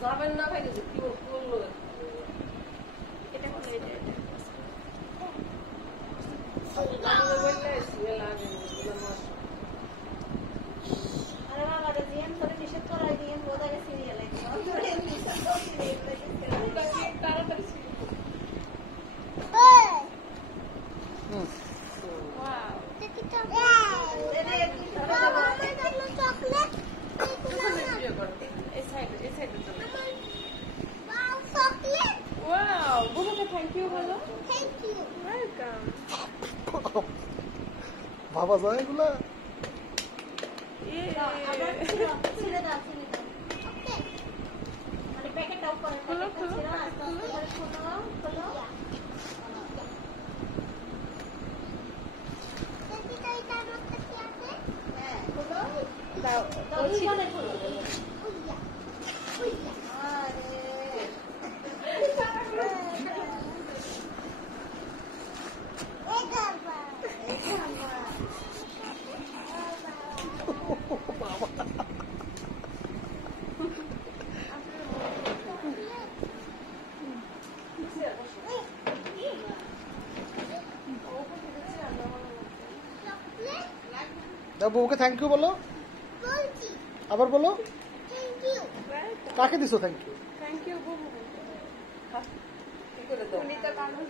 যাবেন না ভাই কি করলো এটা বলে আরে বাবা দিয়েন করে নিষেধ করাই দিয়েন বোধারে সিরিয়ালে তাড়াতাড়ি বাবা যায় এগুলা বউকে থ্যাংক ইউ বলো আবার বলো কাকে দিছো থ্যাংক ইউ থ্যাংক ইউ বউ কি করে দাও উনি তো মানুষ